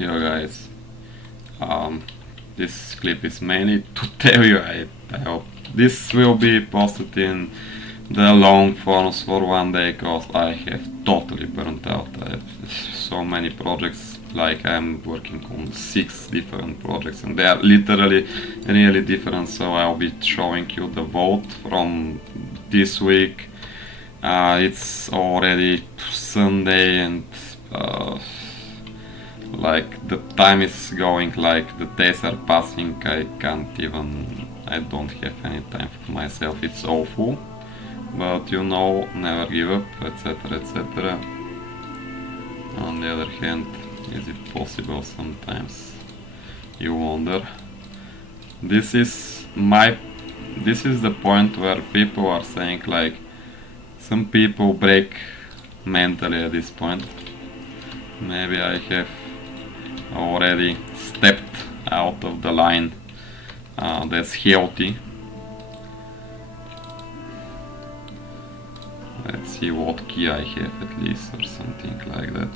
Yo guys, this clip is mainly to tell you I hope this will be posted in the long forms for one day, cause I have totally burnt out. I have so many projects, like I'm working on 6 different projects and they are literally really different, so I'll be showing you the vote from this week. It's already Sunday and like the time is going, like the days are passing. I don't have any time for myself. It's awful, but you know, never give up, etc, etc. On the other hand, is it possible? Sometimes you wonder. This is the point where people are saying, like, some people break mentally at this point. Maybe I have already stepped out of the line that's healthy. Let's see what key I have at least, or something like that.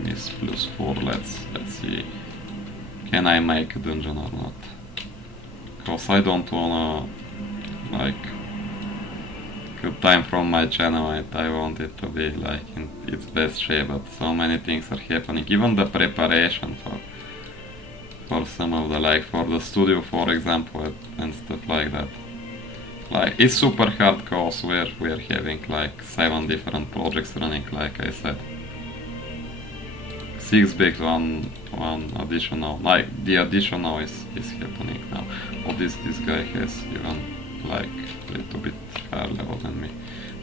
M+4, let's see. Can I make a dungeon or not? Cause I don't wanna, like, good time from my channel. I want it to be like in its best shape, but so many things are happening. Even the preparation for some of the, like for the studio for example, and stuff like that. Like, it's super hard cause we're having like 7 different projects running, like I said. 6 big, one additional, like the additional is happening now. Oh, this guy has even like a little bit higher level than me.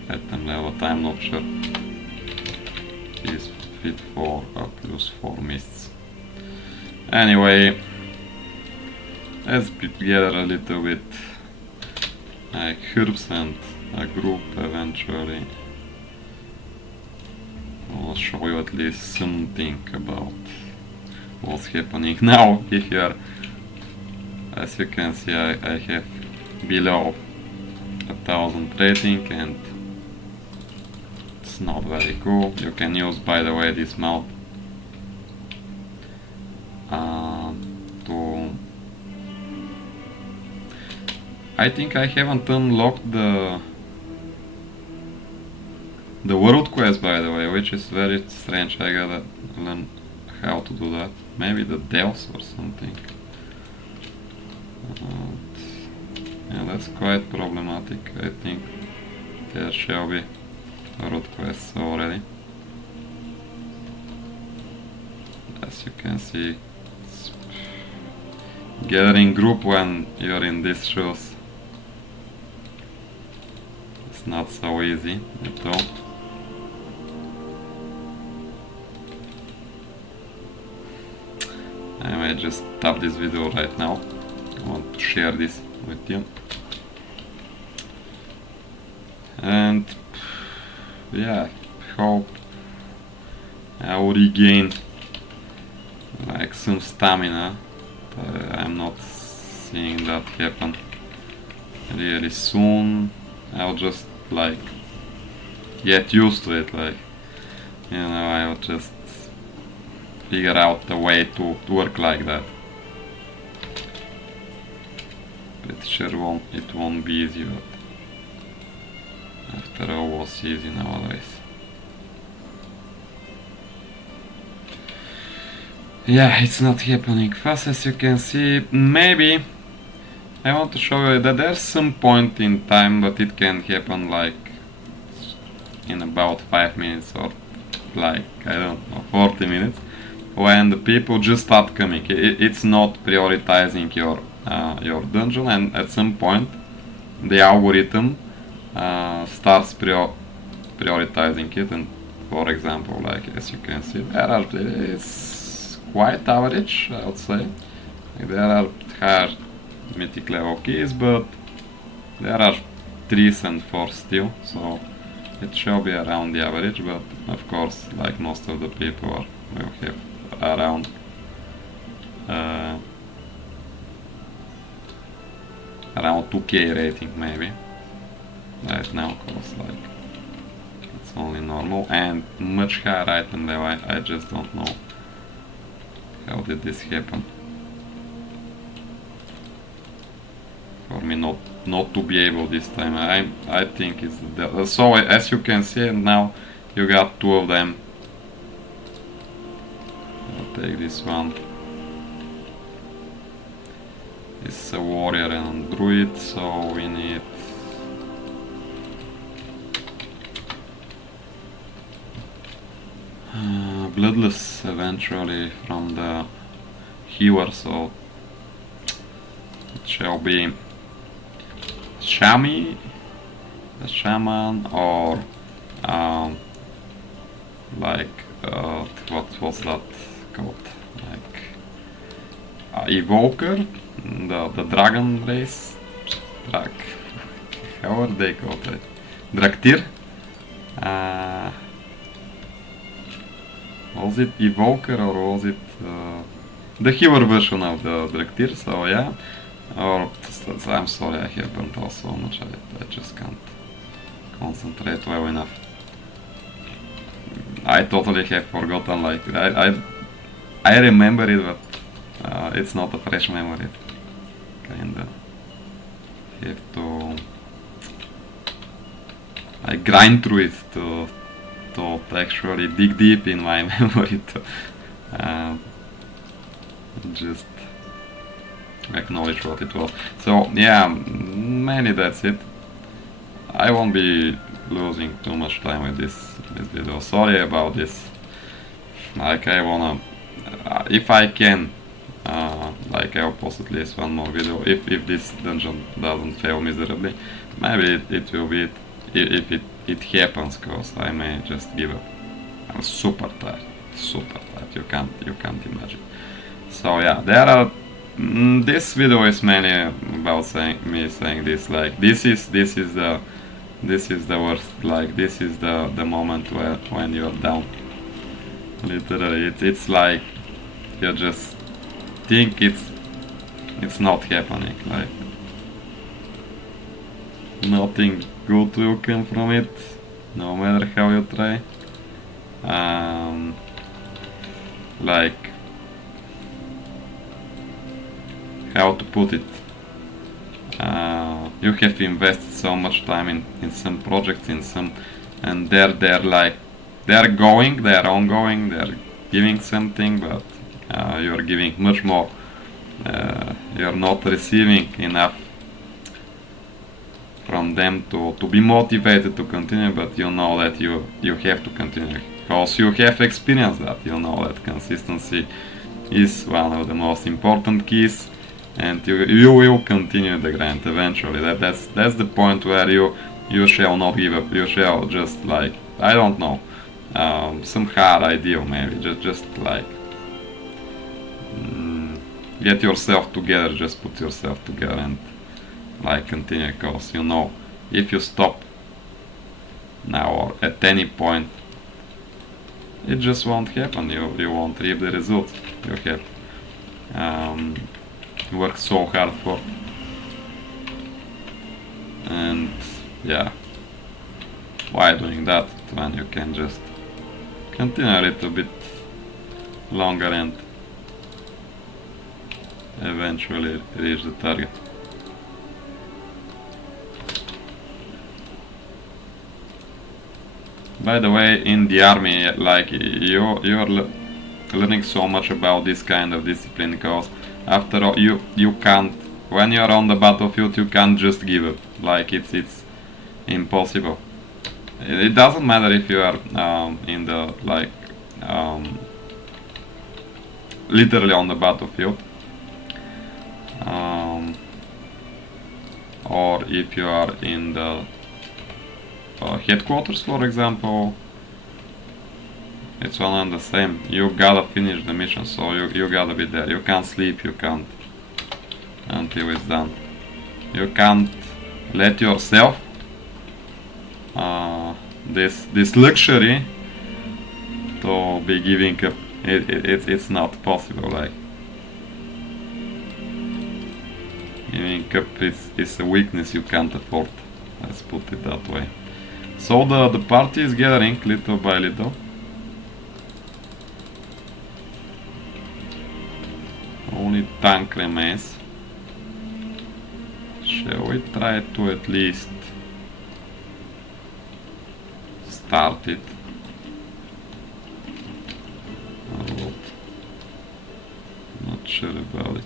Item level, I'm not sure. He's fit for +4 mists. Anyway, let's put together a little bit like herbs and a group eventually. I'll show you at least something about what's happening now here. As you can see, I have below 1000 rating and it's not very cool. You can use, by the way, this mount to... I think I haven't unlocked the world quest, by the way, which is very strange. I gotta learn how to do that. Maybe the delves or something. Yeah, that's quite problematic. I think there shall be world quests already. As you can see, gathering group when you're in these shoes, it's not so easy at all. I may just stop this video right now. I want to share this with you. And yeah, hope I will regain like some stamina. I'm not seeing that happen really soon. I'll just like get used to it, like, you know, I'll just figure out a way to work like that. Pretty sure it won't be easy, but after all, what's easy nowadays? Yeah, it's not happening fast, as you can see. Maybe I want to show you that there's some point in time, but it can happen like in about 5 minutes or like, I don't know, 40 minutes, when the people just start coming. It's not prioritizing your dungeon, and at some point the algorithm starts prioritizing it. And for example, like as you can see, it's quite average, I would say. Like, there are higher mythic level keys, but there are 3s and 4s still, so it shall be around the average. But of course, like most of the people will have around around 2k rating maybe right now, cause like you can It's only normal and much higher item level. I just don't know how did this happen. For me not to be able this time. I think it's the so as you can see now you got two of them. I'll take this one. It's a warrior and a druid, so we need bloodless eventually from the healer, so it shall be Shami, the shaman, or like what was that called? Like evoker, the dragon race, how are they called? Draktyr. Was it evoker or was it the healer version of the Draktyr? So yeah. Or I'm sorry, I have burnt off so much. I just can't concentrate well enough. I totally have forgotten. Like I remember it, but it's not a fresh memory. Kinda have to I grind through it to actually dig deep in my memory to just acknowledge what it was. So yeah, mainly that's it. I won't be losing too much time with this video. Sorry about this. Like I wanna, if I can, like I'll post at least one more video. If this dungeon doesn't fail miserably, maybe it will be it. If it happens, cause I may just give up. I'm super tired, super tired. You can't imagine. So yeah, there are. This video is mainly about me saying this. Like this is the worst. Like this is the moment when you're down. Literally, it's like you just think it's not happening. Like nothing good will come from it, no matter how you try. Like how to put it? You have invested so much time in some projects, and they're like they're ongoing, they're giving something, but you're giving much more. You're not receiving enough from them to be motivated to continue, but you know that you have to continue because you have experienced that. You know that consistency is one of the most important keys, and you will continue the grind eventually. That's the point where you shall not give up. You shall just, like, I don't know, some hard ideal maybe, just like get yourself together, just put yourself together and like continue, because you know if you stop now or at any point, it just won't happen. You won't reap the results you have worked so hard for. And yeah, why doing that when you can just continue a little bit longer and eventually reach the target. By the way, in the army, like, you're learning so much about this kind of discipline, because after all, you can't, when you're on the battlefield, you can't just give up. Like, it's impossible. It doesn't matter if you are in the, like, literally on the battlefield, or if you are in the headquarters, for example. It's one and the same. You gotta finish the mission, so you gotta be there. You can't sleep, you can't, until it's done. You can't let yourself this luxury to be giving up. It's not possible. Like, giving up is a weakness you can't afford. Let's put it that way. So the party is gathering little by little. Only tank remains. Shall we try to at least start it? Or what? Not sure about it.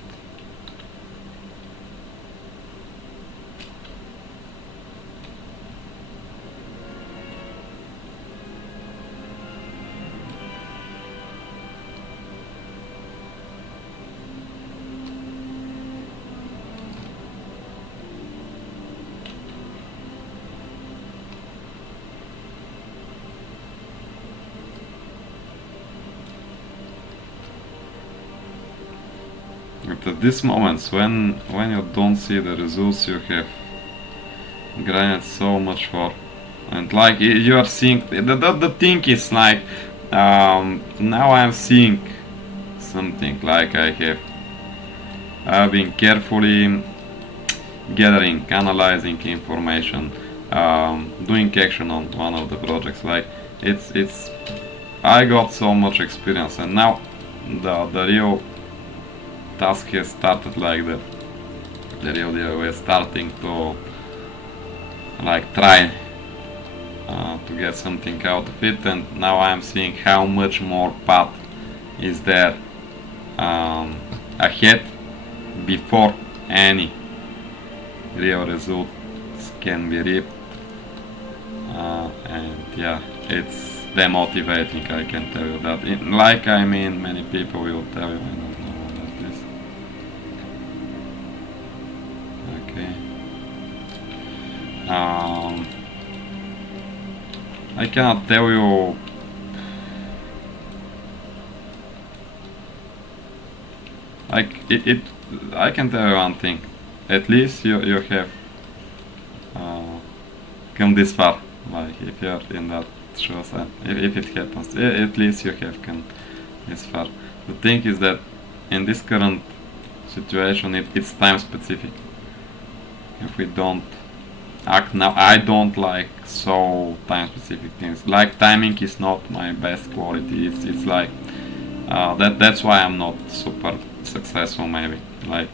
At these moments, when you don't see the results you have grinded so much for, and like you are seeing, the thing is like, now I'm seeing something like I've been carefully gathering, analyzing information, doing action on one of the projects. Like it's I got so much experience, and now the real task has started. Like the real deal is starting to like try to get something out of it, and now I'm seeing how much more path is there ahead before any real results can be reaped, and yeah, it's demotivating, I can tell you that. Like, I mean, many people will tell you, I don't know what that is. Okay. I cannot tell you. Like I can tell you one thing. At least you have come this far. Like if you're in that shows, and if it happens, at least you have come this far. The thing is that in this current situation, it's time specific. If we don't act now, I don't like so time specific things. Like timing is not my best quality. It's like that's why I'm not super successful, maybe. Like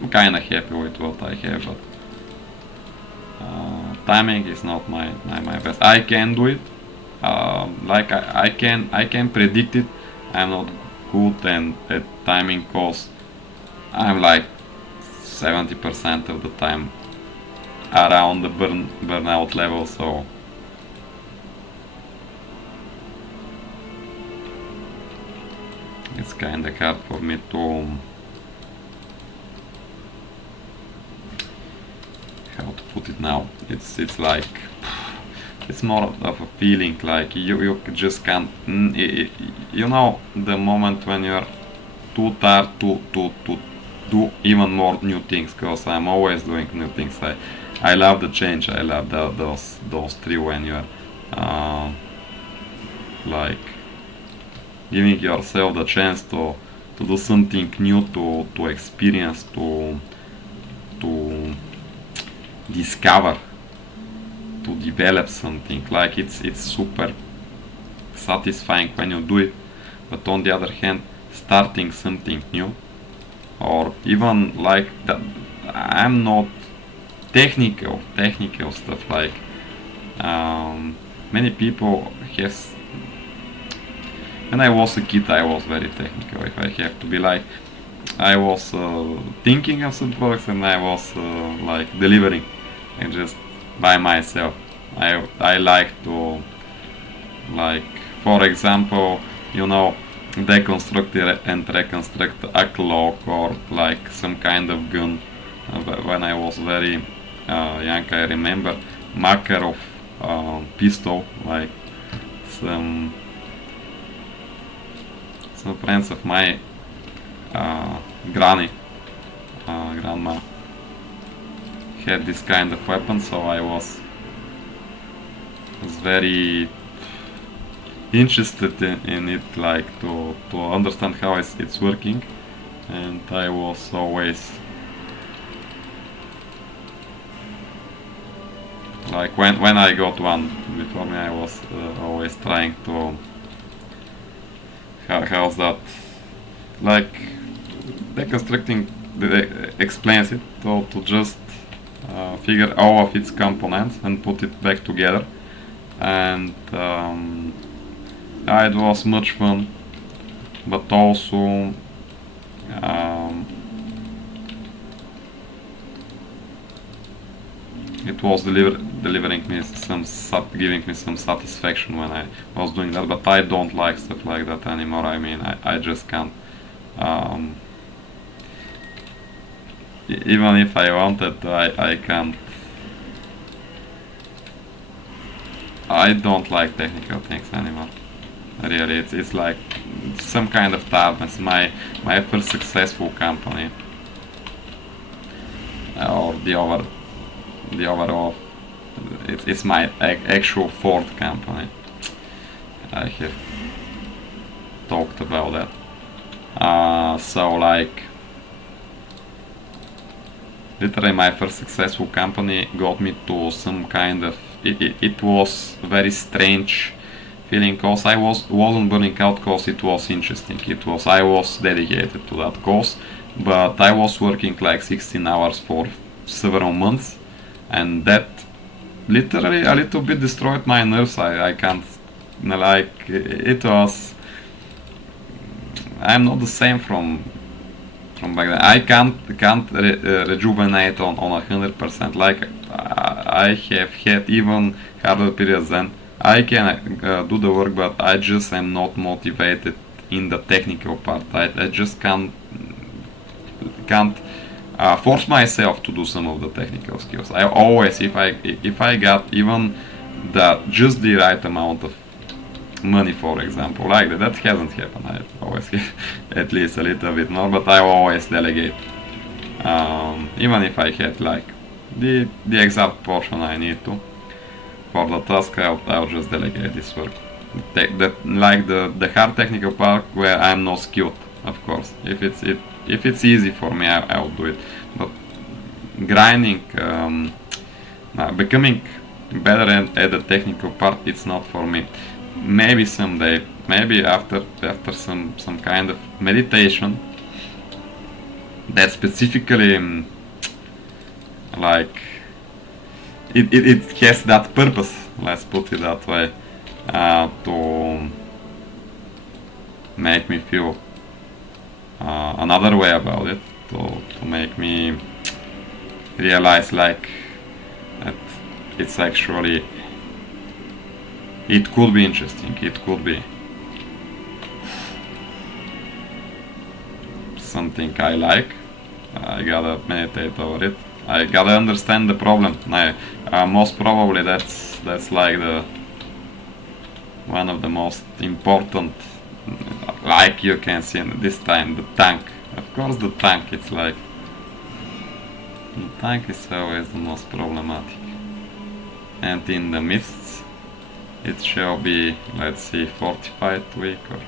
I'm kinda happy with what I have, but timing is not my best. I can do it. Like I can predict it. I'm not good and at timing, cause I'm like 70% of the time around the burnout level, so it's kinda hard for me to how to put it now. It's like it's more of a feeling, like you just can't, you know, the moment when you're too tired to do even more new things, because I'm always doing new things. I love the change. I love those three when you're like giving yourself the chance to do something new, to experience, to discover, to develop something. Like it's super satisfying when you do it. But on the other hand, starting something new, or even like that, I'm not technical stuff. Like many people have. When I was a kid, I was very technical. If I have to be like, I was thinking of some products, and I was like delivering, and just by myself. I like to, like, for example, you know, deconstruct and reconstruct a clock, or like some kind of gun. When I was very young, I remember Makarov pistol, like some friends of my grandma had this kind of weapon, so I was very interested in it, like to understand how it's working, and I was always Like when I got one before me, I was always trying to how's that, like deconstructing explains it to just figure all of its components and put it back together, and it was much fun, but also it was delivering me giving me some satisfaction when I was doing that. But I don't like stuff like that anymore. I mean, I just can't. Even if I wanted to, I can't. I don't like technical things anymore. Really, it's like some kind of tiredness. My first successful company, or the overall, it's my actual fourth company. I have talked about that. So like, literally my first successful company got me to some kind of, it was very strange feeling, cause I wasn't burning out cause it was interesting. I was dedicated to that cause, but I was working like 16 hours for several months, and that literally a little bit destroyed my nerves. I can't, like, it was, I'm not the same from back then. I can't rejuvenate on 100%. Like, I have had even harder periods than I can do the work, but I just am not motivated in the technical part. I just can't force myself to do some of the technical skills. I always, if I got even just the right amount of money, for example, like that hasn't happened. I always have at least a little bit more, but I always delegate. Even if I had like the exact portion I need to for the task, I'll just delegate this work. The hard technical part where I'm not skilled, of course. If it's easy for me, I'll do it. But grinding, becoming better at the technical part, it's not for me. Maybe someday, maybe after some kind of meditation that specifically like it has that purpose, let's put it that way, to make me feel another way about it, to make me realize like that it's actually, it could be interesting, it could be something I like. I gotta meditate over it. I gotta understand the problem. Most probably that's like one of the most important, like you can see this time, the tank. Of course the tank, it's like, the tank is always the most problematic. And in the mists, it shall be, let's see, fortified weak, or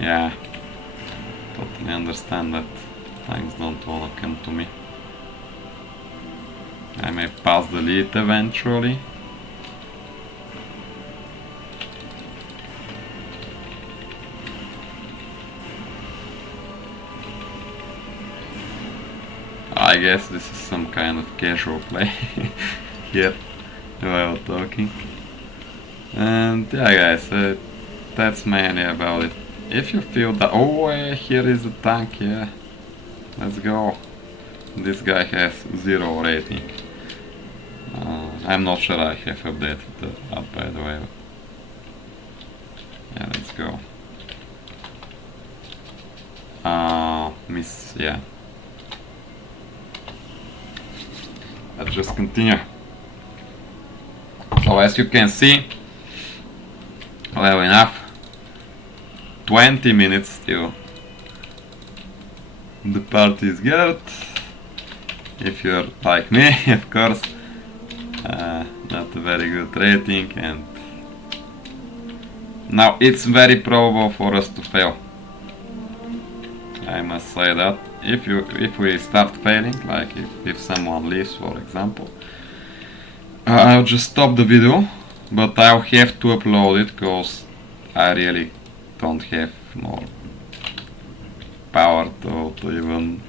yeah, totally understand that tanks don't wanna come to me. I may pass the lead eventually. I guess this is some kind of casual play here while talking. And yeah guys, that's mainly about it. If you feel that, oh here is the tank, yeah, let's go. This guy has 0 rating. I'm not sure I have updated that by the way. Yeah, let's go. Miss, yeah. Let's just continue. So as you can see, well enough, 20 minutes still. The party is gathered. If you're like me, of course, not a very good rating, and now it's very probable for us to fail. I must say that if we start failing, like if someone leaves, for example, I'll just stop the video, but I'll have to upload it because I really don't have more power to even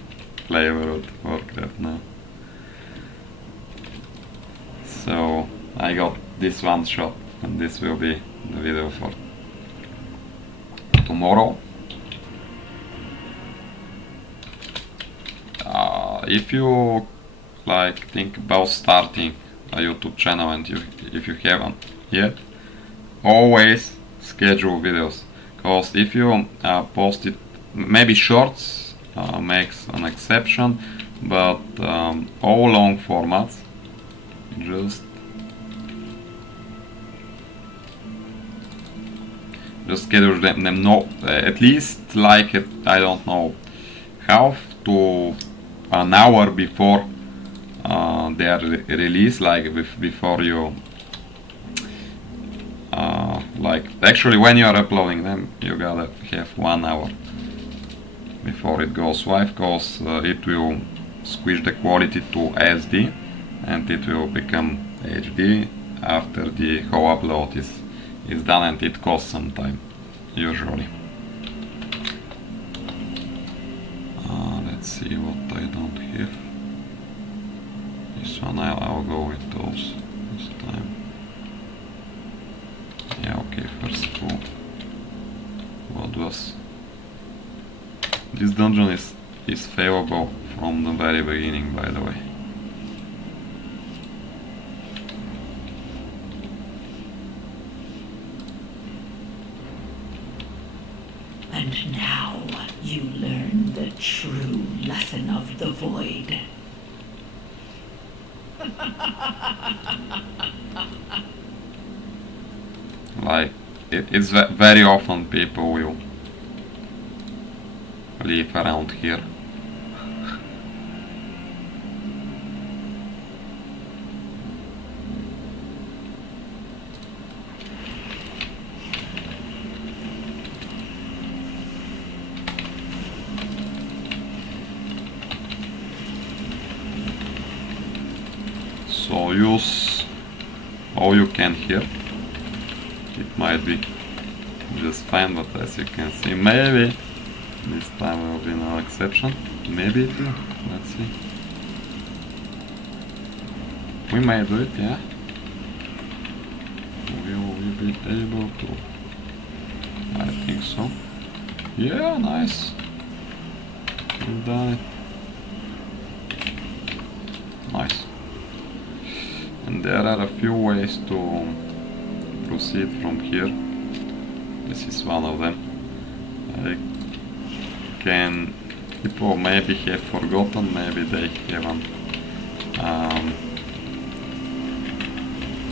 play World of Warcraft now. So I got this one shot, and this will be the video for tomorrow. If you like think about starting a YouTube channel and if you haven't yet, always schedule videos, because if you post it, maybe shorts makes an exception, but all long formats, just schedule them no, at least like I don't know, half to an hour before their release, like before you like actually when you are uploading them, you gotta have 1 hour before it goes live, because it will squish the quality to SD and it will become HD after the whole upload is done, and it costs some time usually. Let's see what I don't have. This one I'll go with those this time. Yeah, okay, first of all, what was this dungeon is failable from the very beginning, by the way. And now you learn the true lesson of the void. Like, it's very often people will live around here. So use all you can here. It might be just fine, but as you can see, maybe this time will be no exception. Maybe it will. Let's see. We may do it, yeah. Will we be able to? I think so. Yeah, nice. We've done it. Nice. And there are a few ways to proceed from here. This is one of them. People maybe have forgotten, maybe they haven't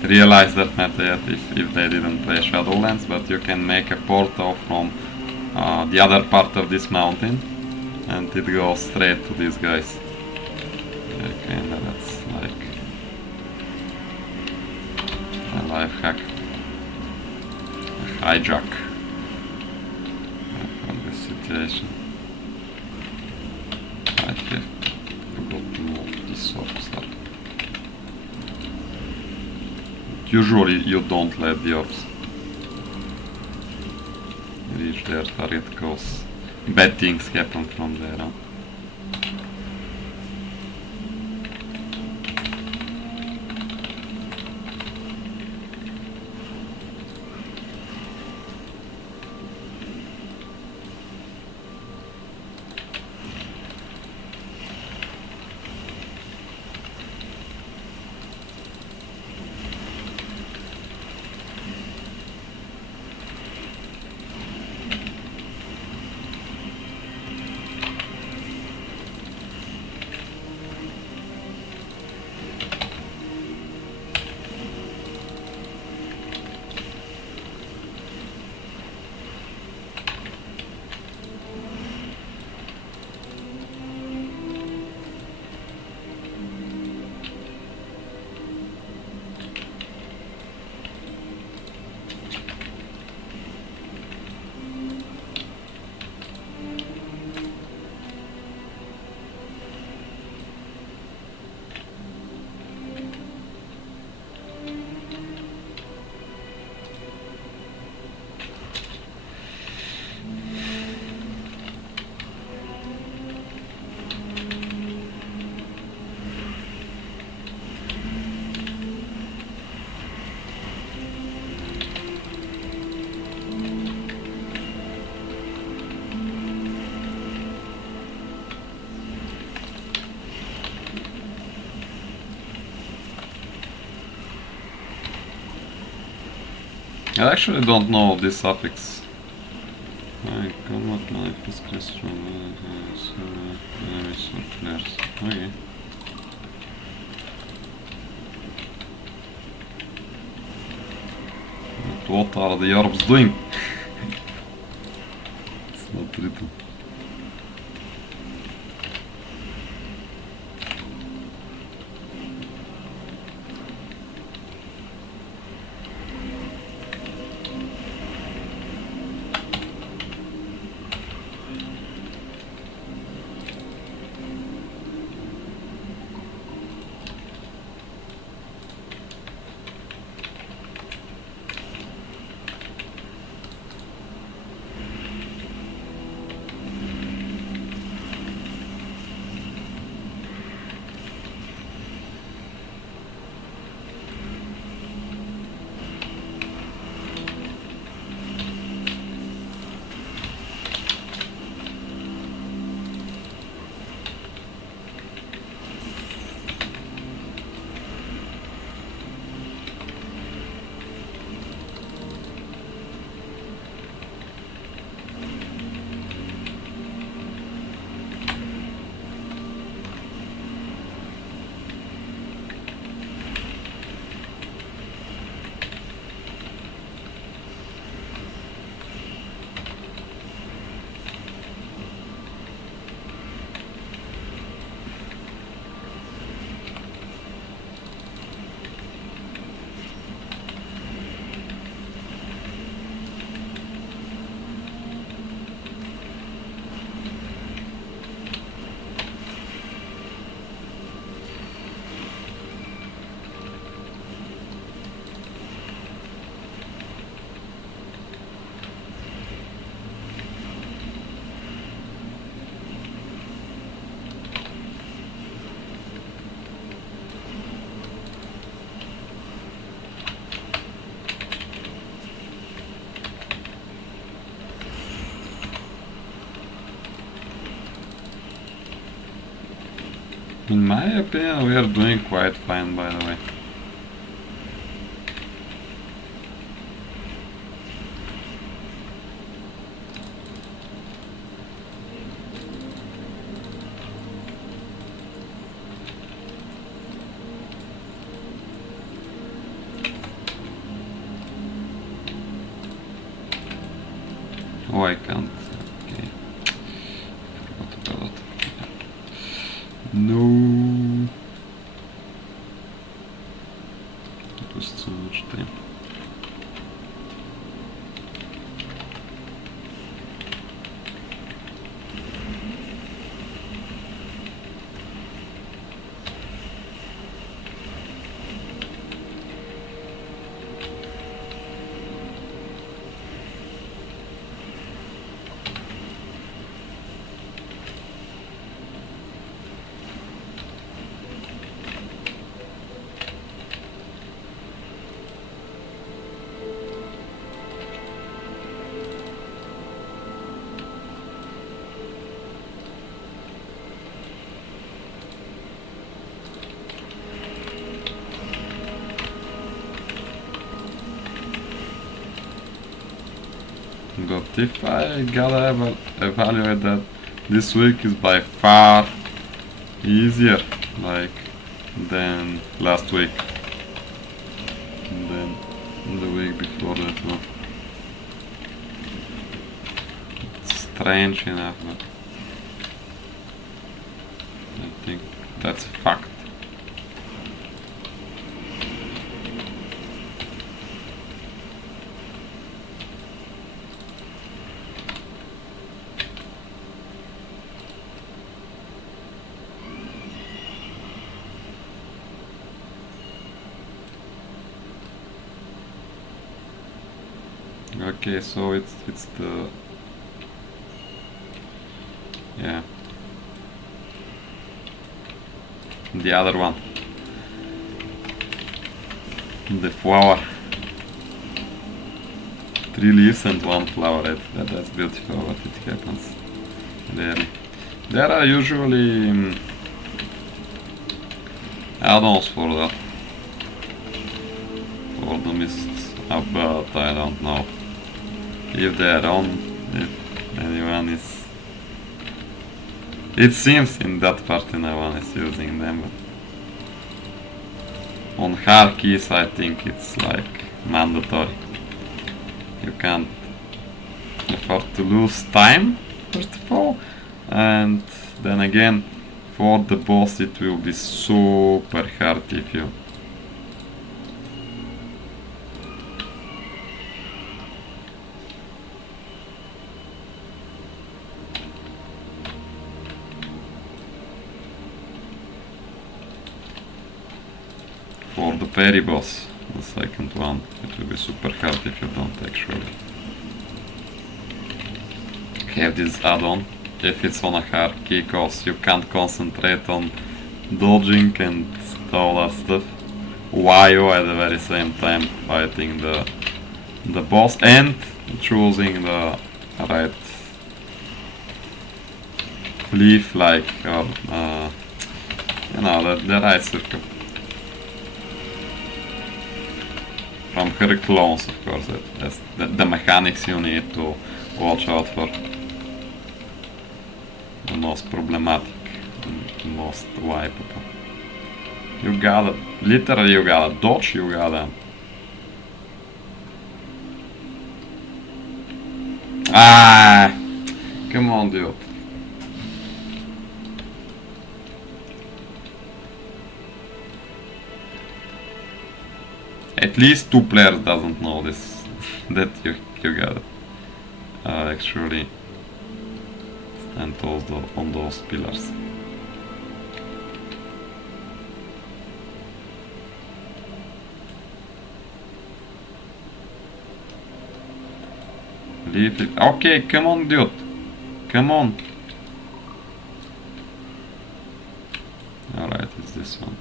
realized that method yet if they didn't play Shadowlands, but you can make a portal from the other part of this mountain and it goes straight to these guys. Okay, and that's like a life hack. A hijack from this situation. I have forgot to move this orbs up. Usually you don't let the orbs reach their target because bad things happen from there on. I actually don't know this suffix. I cannot manifest question. Okay. What are the orbs doing? It's not written. In my opinion, we are doing quite fine, by the way. Oh, I can't. Okay. Forgot about it. No. It was too much time. But if I gotta evaluate that, this week is by far easier, like, than last week, and then the week before that one. It's strange enough, but I think that's a fact. Okay, so it's the, yeah, the other one, the flower, 3 leaves and 1 flower. That's beautiful, but it happens rarely. There are usually add-ons for that, for the mists but I don't know if they're on, if anyone is... It seems in that party no one is using them, but on hard keys I think it's like mandatory. You can't afford to lose time, first of all, and then again for the boss it will be super hard if you for the fairy boss, the second one, it will be super hard if you don't actually have this add-on if it's on a hard key, cause you can't concentrate on dodging and all that stuff while you at the very same time fighting the boss and choosing the right leaf, like, or you know, the right circle. From her clones, of course, that's the mechanics you need to watch out for. The most problematic, the most wipeable. You gotta, literally you gotta dodge, you gotta... Ah! Come on, dude. At least 2 players doesn't know this, that you gotta actually stand on those pillars. Leave it. Okay, come on, dude. Come on. Alright, it's this one.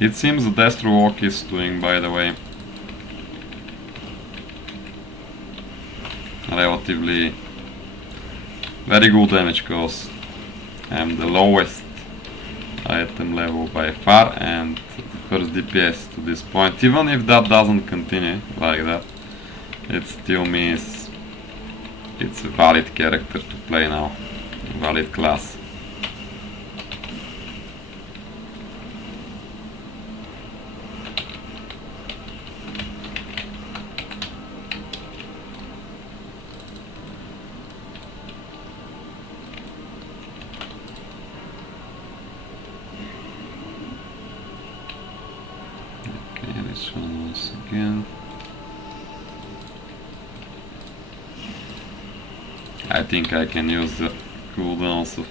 It seems the Destro walk is doing, by the way, relatively very good damage, cause I'm the lowest item level by far and the first DPS to this point. Even if that doesn't continue like that, it still means it's a valid character to play now, a valid class. This one once again. I think I can use the cooldowns of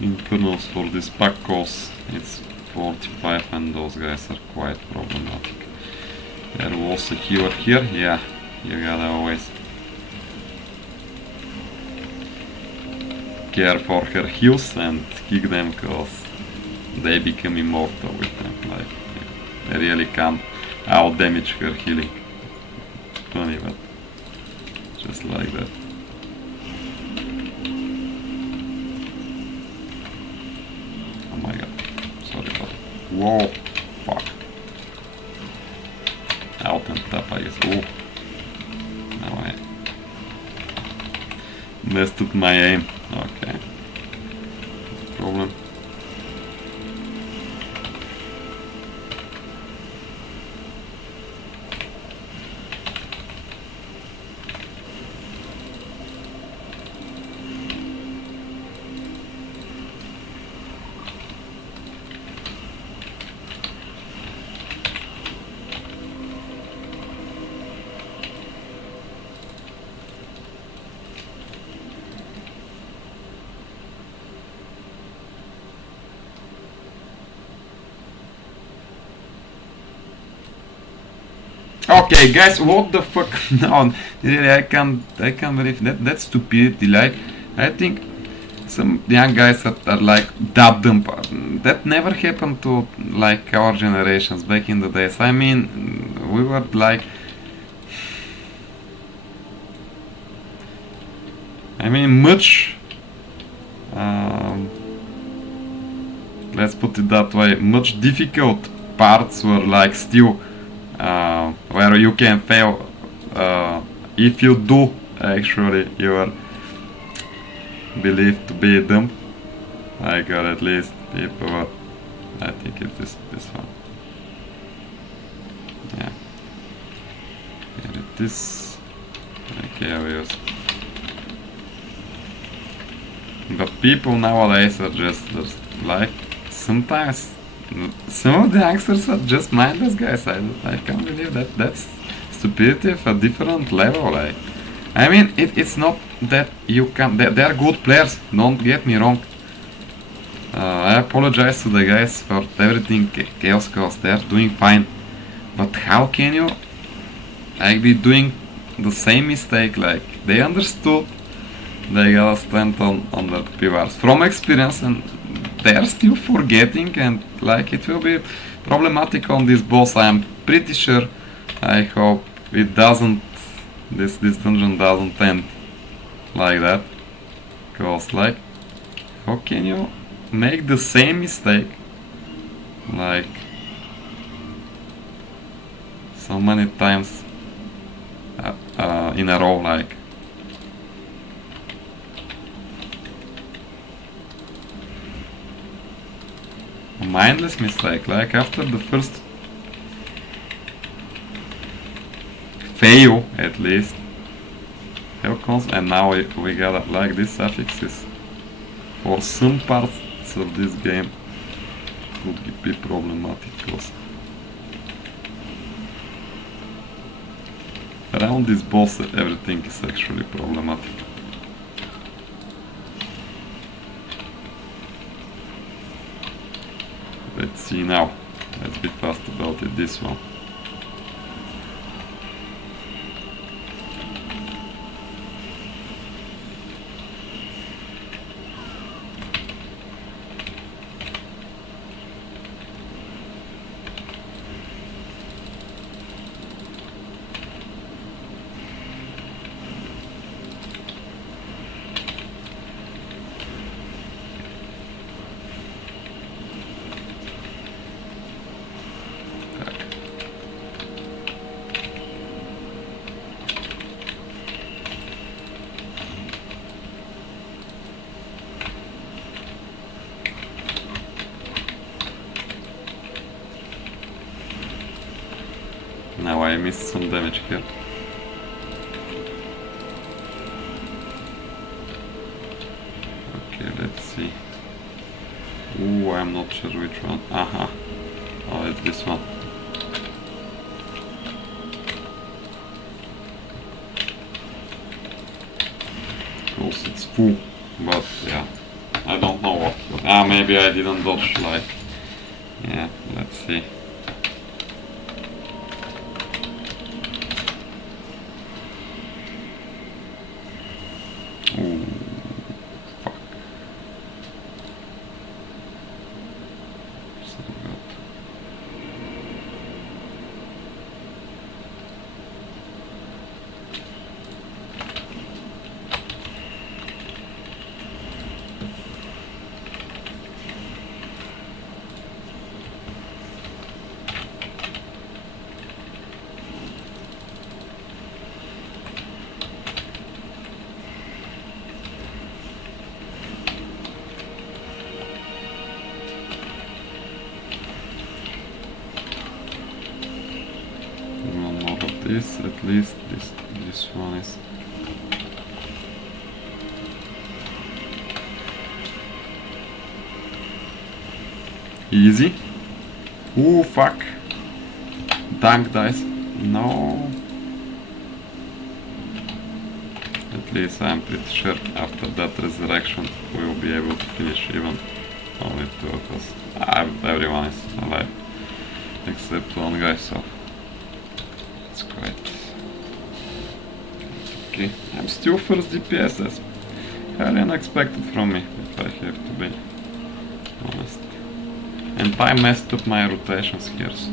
Infernals for this pack, cause it's 45 and those guys are quite problematic. There was a healer here, yeah, you gotta always care for her heals and kick them, cause they become immortal with them, like, they really can't out damage her healing. Funny, but just like that. Oh my god, sorry about it. Whoa, fuck. Out and tap, I guess. Oh, now I messed up my aim. Okay, no problem. Okay, guys, what the fuck? No, really, I can't believe that's stupidity. Like, I think some young guys that are like that dumb. That never happened to like our generations back in the days. I mean, we were like, I mean, much. Let's put it that way. Much difficult parts were like still where you can fail if you do actually you are believed to be dumb. Like, or at least people are, I think it's this one. Yeah. Here it is. Okay, I will use. But people nowadays are just like, sometimes some of the youngsters are just mindless guys. I can't believe that. That's stupidity of a different level. Like, I mean, it's not that you can. They are good players. Don't get me wrong. I apologize to the guys for everything Chaos Cause. They are doing fine. But how can you like be doing the same mistake? Like, they understood. They gotta stand on the PVRs from experience, and they are still forgetting, and like it will be problematic on this boss. I am pretty sure. I hope it doesn't. This dungeon doesn't end like that. Cause like, how can you make the same mistake like so many times in a row? Like, a mindless mistake. Like, after the first fail at least, and now we got like this affixes for some parts of this game could be problematic, because around this boss everything is actually problematic. Let's see now. Let's be fast about it. This one. Now I missed some damage here. Okay, let's see. Ooh, I'm not sure which one. Aha. Oh, it's this one. Because it's full. But yeah, I don't know what. Maybe I didn't dodge, like. Yeah, let's see. Ooh, fuck. So good. This, at least this one is easy. Ooh, fuck. Dunk dice. No. At least I'm pretty sure after that resurrection we will be able to finish even only two of us. Everyone is alive except one guy, so It's quite... Okay, I'm still first DPS, that's highly unexpected from me, if I have to be honest. And I messed up my rotations here, so...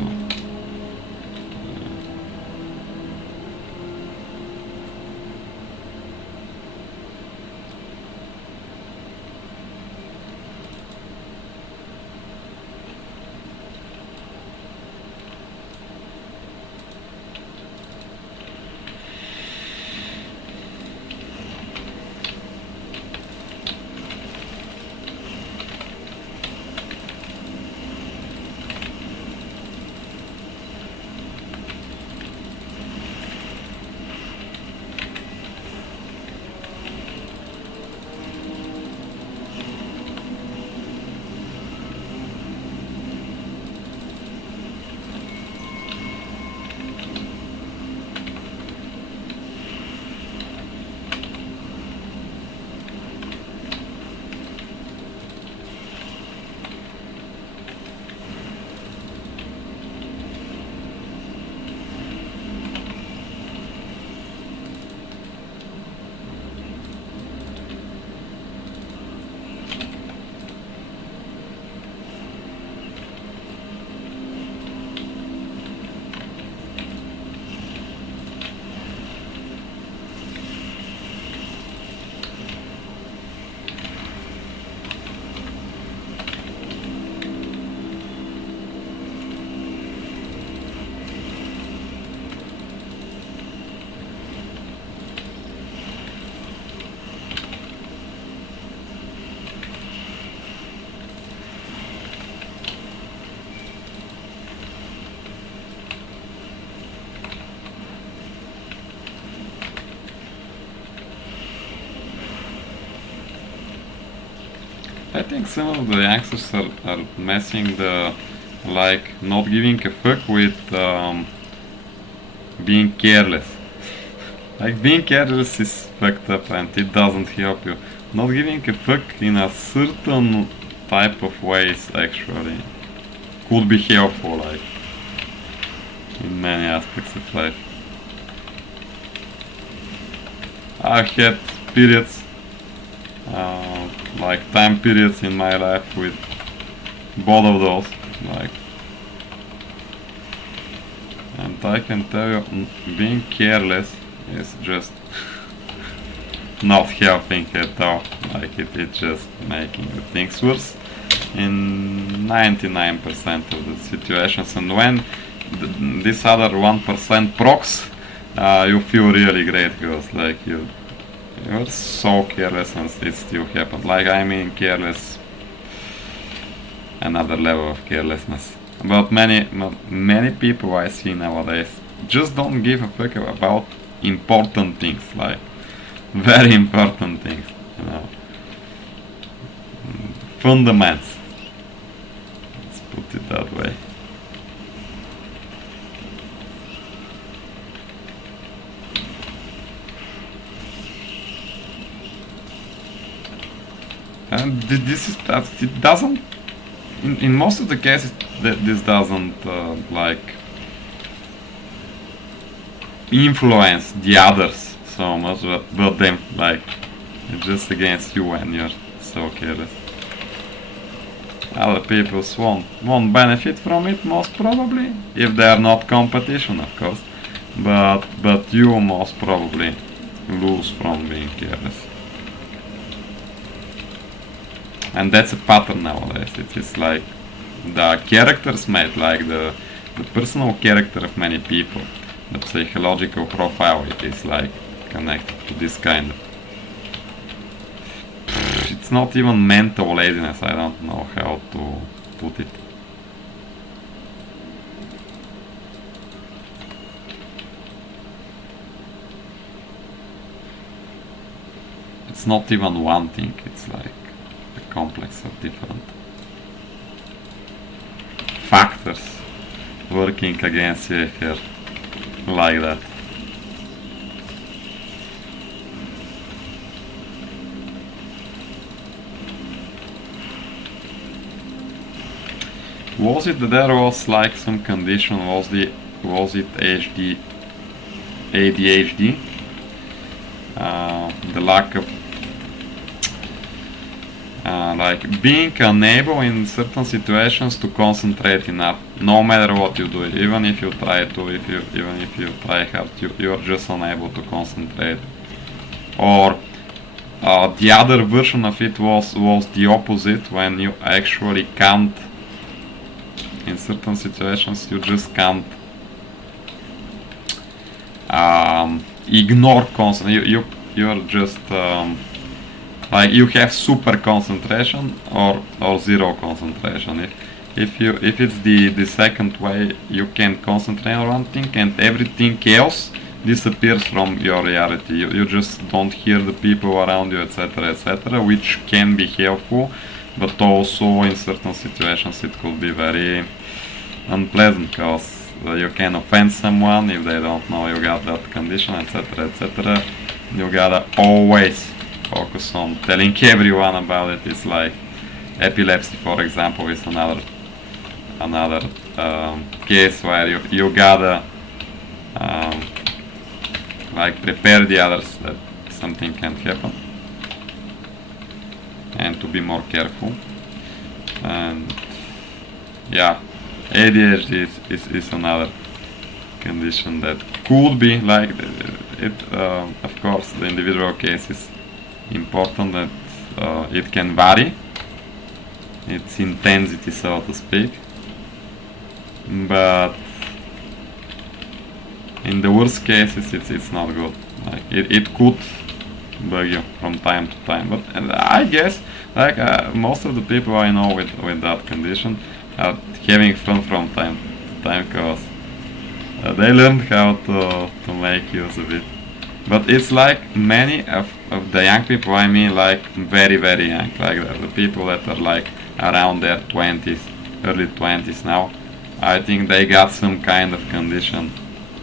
I think some of the youngsters are messing the, like, not giving a fuck with being careless. Like, being careless is fucked up and it doesn't help you. Not giving a fuck in a certain type of ways actually could be helpful, like, in many aspects of life. I had periods, like time periods in my life with both of those, like, and I can tell you, being careless is just not helping at all. Like, it's just making the things worse in 99% of the situations, and when this other 1% procs, you feel really great, because like you're so careless and it still happened. Like, I mean careless, another level of carelessness. But many people I see nowadays just don't give a fuck about important things, like very important things, you know, fundamentals. Let's put it that way. And this is that it doesn't. In most of the cases, this doesn't like influence the others so much, but them, like, it's just against you when you're so careless. Other people won't benefit from it, most probably, if they are not competition, of course. But you most probably lose from being careless. And that's a pattern nowadays. It is like the characters made, like the personal character of many people, the psychological profile, it is like connected to this kind of... It's not even mental laziness, I don't know how to put it. It's not even one thing, it's like a complex of different factors working against you if you're like that. Was it that there was like some condition, was it HD ADHD, the lack of like being unable in certain situations to concentrate enough, no matter what you do, even if you try to, even if you try hard, you're just unable to concentrate. Or the other version of it was the opposite, when you actually can't, in certain situations you just can't ignore concentration. You're just like you have super concentration or zero concentration. If it's the second way, you can concentrate on one thing and everything else disappears from your reality. You just don't hear the people around you, etc., which can be helpful, but also in certain situations it could be very unpleasant, because you can offend someone if they don't know you got that condition, etc. You gotta always focus on telling everyone about it. It's like epilepsy, for example, is another case where you gotta like prepare the others that something can happen and to be more careful. And yeah, ADHD is another condition that could be like it. Of course, the individual case is important, that it can vary its intensity, so to speak, but in the worst cases it's not good. Like it could bug you from time to time, but I guess like most of the people I know with that condition are having fun from time to time, because they learned how to make use of it. But it's like many of the young people, I mean like very young, like the people that are like around their 20s, early 20s now, I think they got some kind of condition.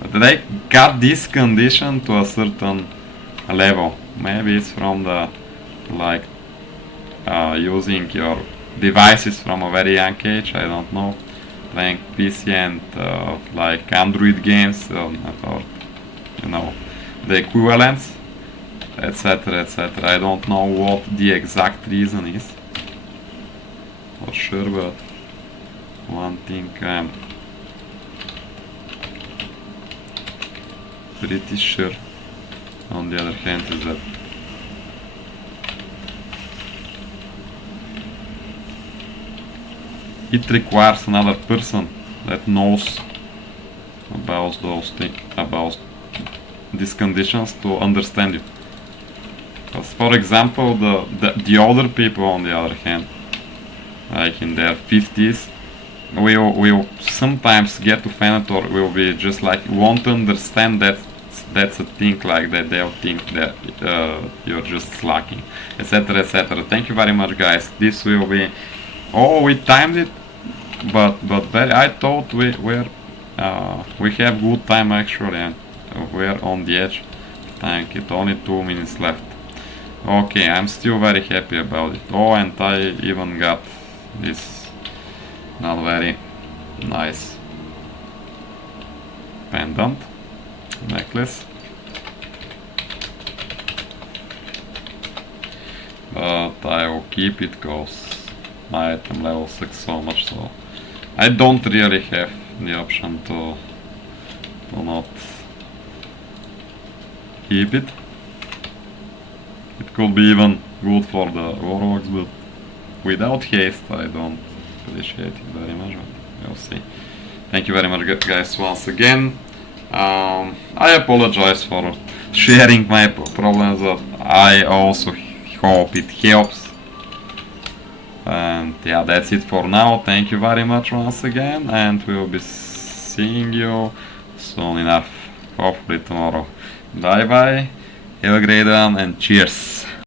But they got this condition to a certain level. Maybe it's from the like using your devices from a very young age, I don't know, playing PC and like Android games, or you know, the equivalents, etc. I don't know what the exact reason is for sure, but one thing I'm pretty sure on the other hand is that it requires another person that knows about those things, about these conditions, to understand you. Because for example, the older people on the other hand, like in their 50s, will sometimes get offended, or will be just like won't understand that that's a thing, like that they'll think that you're just slacking, etc. Thank you very much, guys. This will be, oh, we timed it, but very, I thought we have good time actually, and we're on the edge. Thank you. Only 2 minutes left. Okay, I'm still very happy about it. Oh, and I even got this not very nice pendant necklace, but I will keep it because my item level sucks so much, so I don't really have the option to not keep it. It could be even good for the warlocks, but without haste I don't appreciate it very much, but we'll see. Thank you very much, guys, once again. I apologize for sharing my problems, but I also hope it helps. And yeah, that's it for now. Thank you very much once again, and we'll be seeing you soon enough, hopefully tomorrow. Bye bye, have a great one, and cheers.